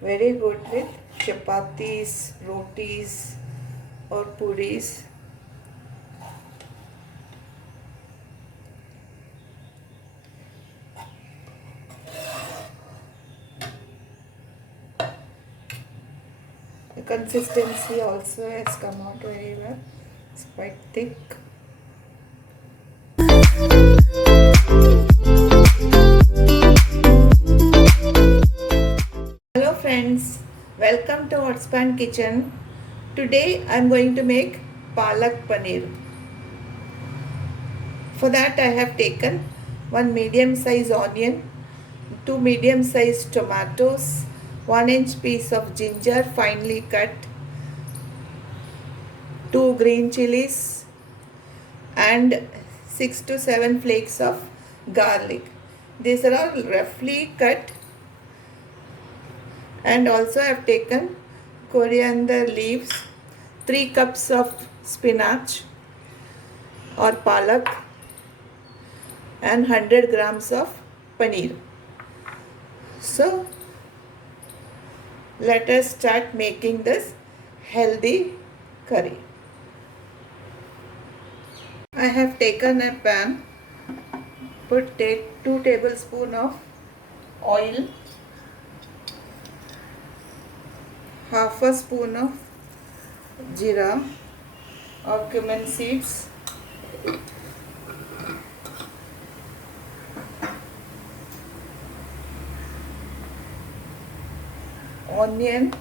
Very good with chapatis, rotis or puris. The consistency also has come out very well. It's quite thick. Hello friends, welcome to Hotspot Kitchen. Today I am going to make palak paneer. For that I have taken one medium size onion, two medium sized tomatoes, 1-inch piece of ginger finely cut, two green chillies and 6 to 7 flakes of garlic. These are all roughly cut, and also I have taken coriander leaves, 3 cups of spinach or palak and 100 grams of paneer. So let us start making this healthy curry. I have taken a pan, take 2 tablespoons of oil, half a spoon of jeera or cummin seeds, onion,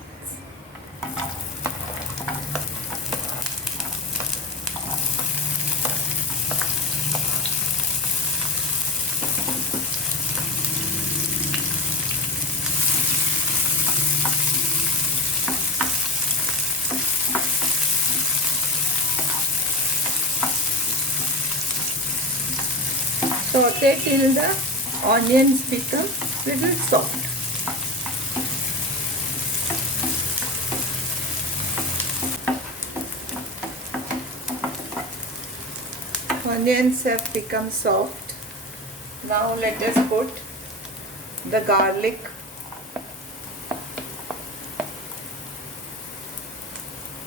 saute till the onions become little soft. Onions have become soft. Now let us put the garlic,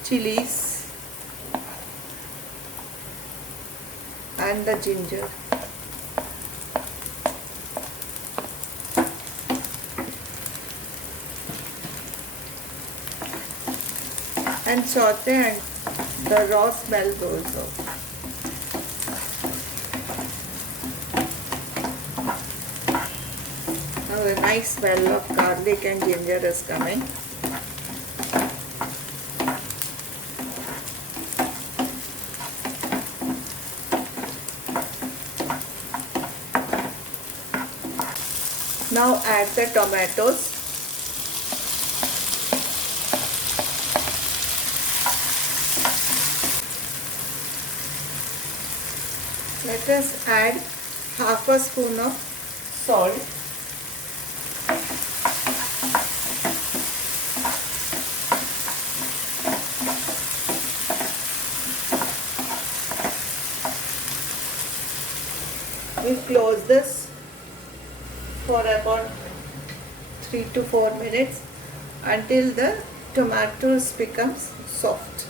chillies and the ginger. And saute and the raw smell goes off. Now a nice smell of garlic and ginger is coming. Now add the tomatoes. Let us add half a spoon of salt. We close this for about 3 to 4 minutes until the tomatoes becomes soft.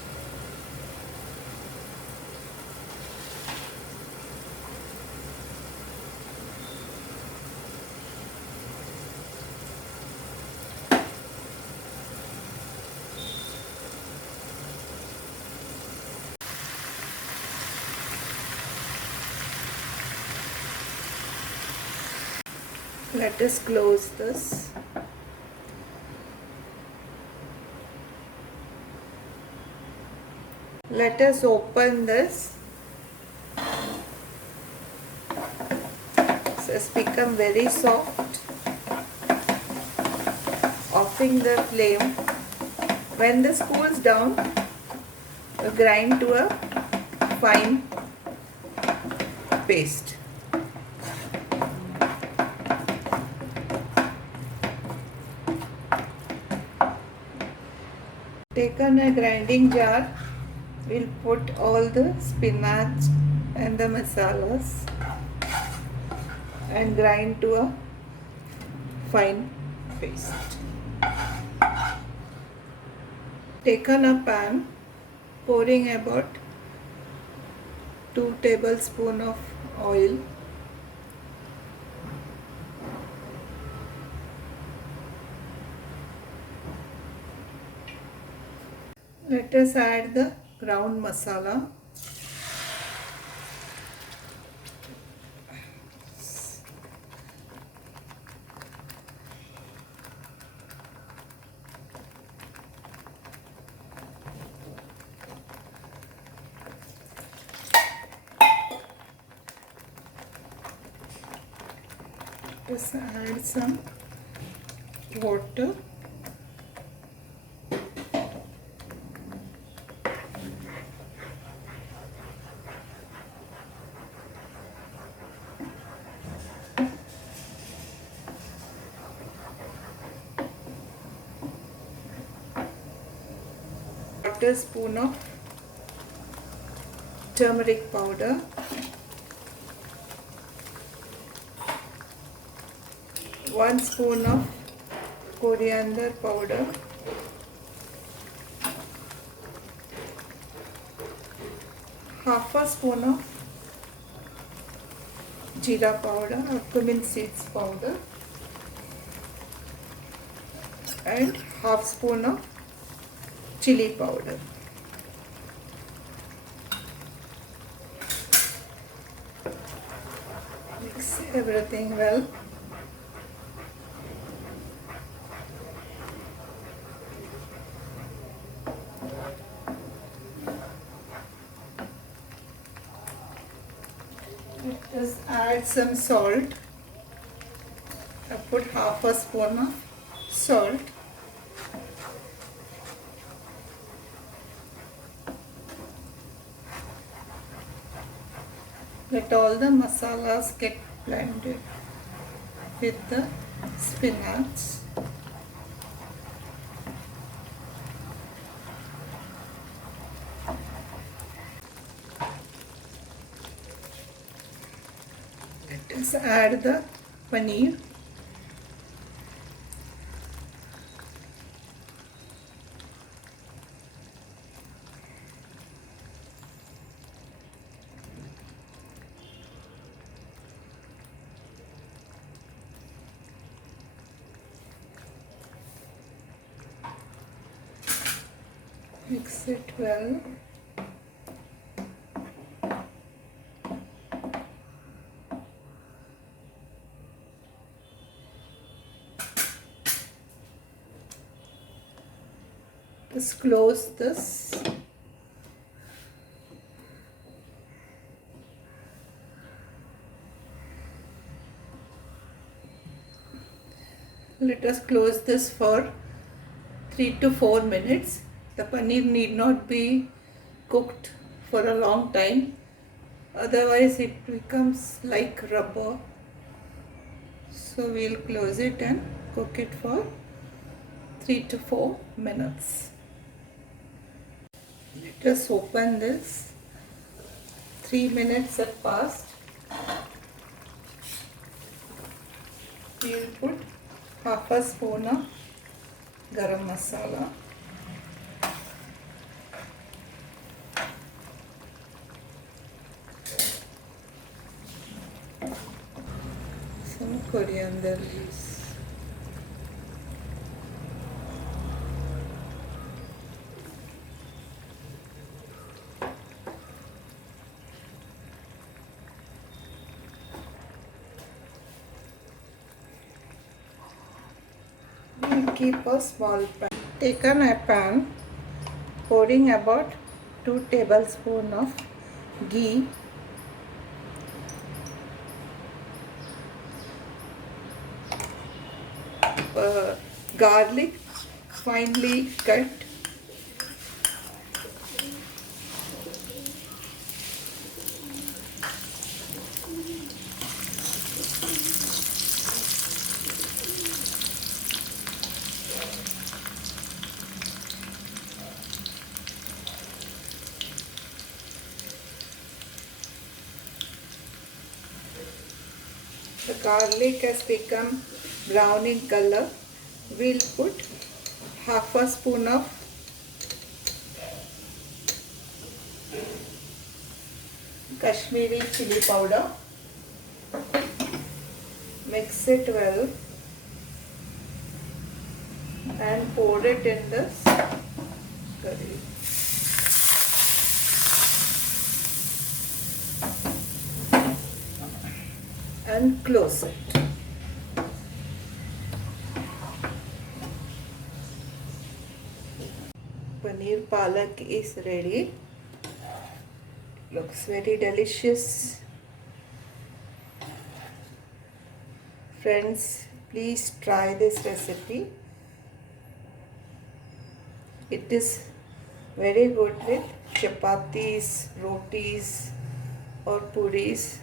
Let us close this. Let us open this. It has become very soft. Offing the flame. When this cools down, grind to a fine paste. Taken a grinding jar, we'll put all the spinach and the masalas and grind to a fine paste. taken a pan, pouring about 2 tablespoons of oil. Let us add the ground masala. Just add some water. Quarter spoon of turmeric powder. 1 spoon of coriander powder, half a spoon of jeera powder or cummin seeds powder, and half spoon of chilli powder. Mix everything well. Let us add some salt. I put half a spoon of salt. Let all the masalas get blended with the spinach. Let us add the paneer. Mix it well. Just close this. Let us close this for 3 to 4 minutes. The paneer need not be cooked for a long time, otherwise it becomes like rubber. So we'll close it and cook it for 3 to 4 minutes. Let us open this. 3 minutes have passed. We'll put half a spoon of garam masala, some coriander leaves, we'll keep a small pan. Taken a pan, pouring about 2 tablespoons of ghee, garlic finely cut, the garlic has become brown in color. We'll put half a spoon of Kashmiri chilli powder. Mix it well and pour it in this curry. And close it. Paneer palak is ready. Looks very delicious. Friends, please try this recipe. It is very good with chapatis, rotis or puris.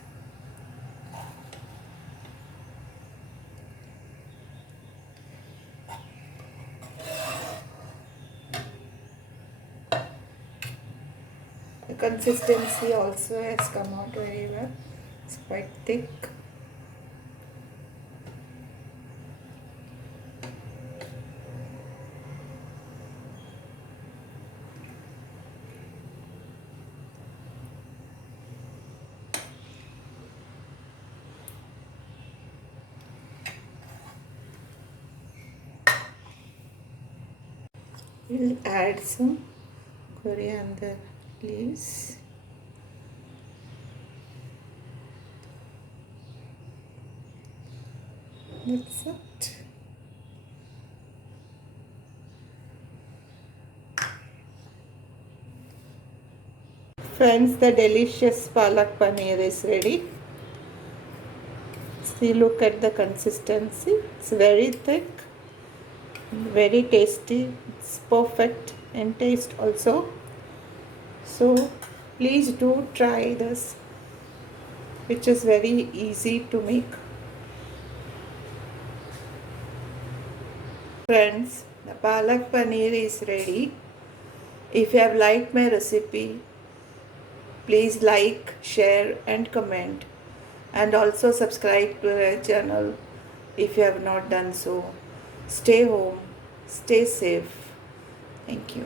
The consistency also has come out very well. It's quite thick. We'll add some coriander leaves. That's it. Friends, the delicious palak paneer is ready. See, look at the consistency. It's very thick, very tasty. It's perfect in taste also. So please do try this, which is very easy to make. Friends, the palak paneer is ready. If you have liked my recipe, please like, share and comment, and also subscribe to our channel if you have not done so. Stay home, stay safe. Thank you.